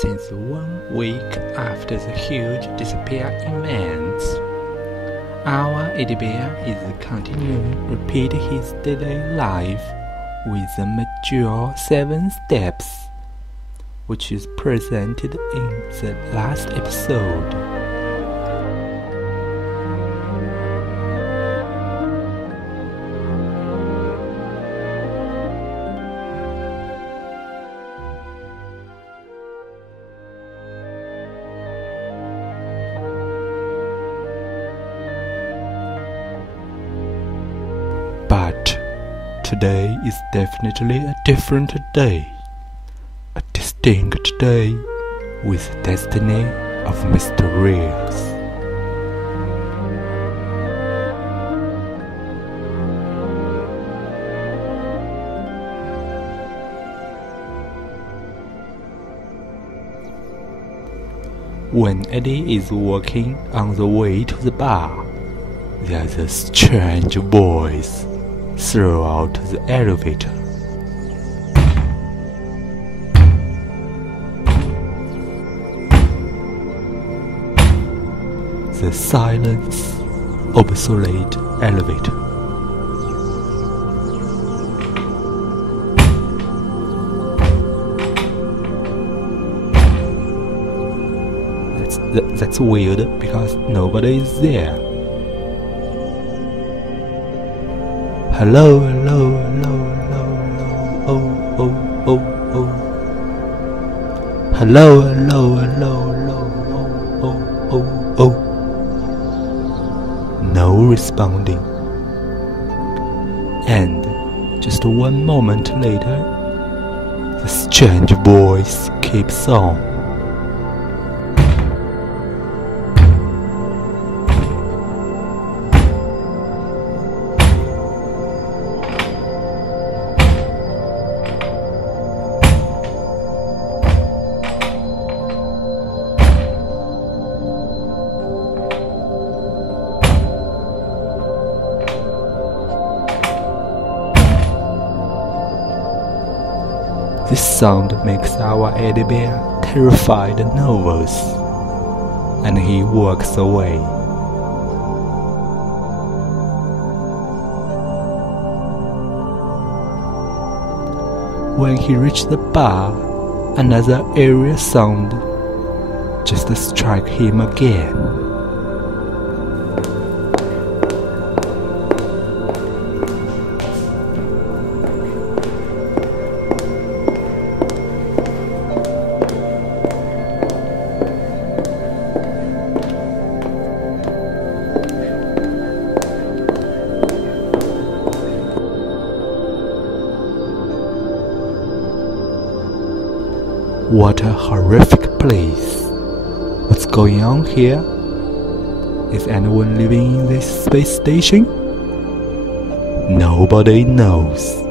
Since 1 week after the huge disappear events, our Eddie Bear is continuing to repeat his daily life with the mature 7 steps, which is presented in the last episode. But today is definitely a different day, a distinct day with destiny of mysteries. When Eddie is walking on the way to the bar, there's a strange voice throughout the elevator. The silence, obsolete elevator. That's weird because nobody is there. Hello, hello, hello, hello, hello, oh, oh, oh, oh. Hello, hello, hello, hello, oh, oh, oh, oh. No responding. And just 1 moment later, the strange voice keeps on. This sound makes our Eddie Bear terrified and nervous, and he walks away. When he reached the bar, another eerie sound just struck him again. What a horrific place. What's going on here? Is anyone living in this space station? Nobody knows.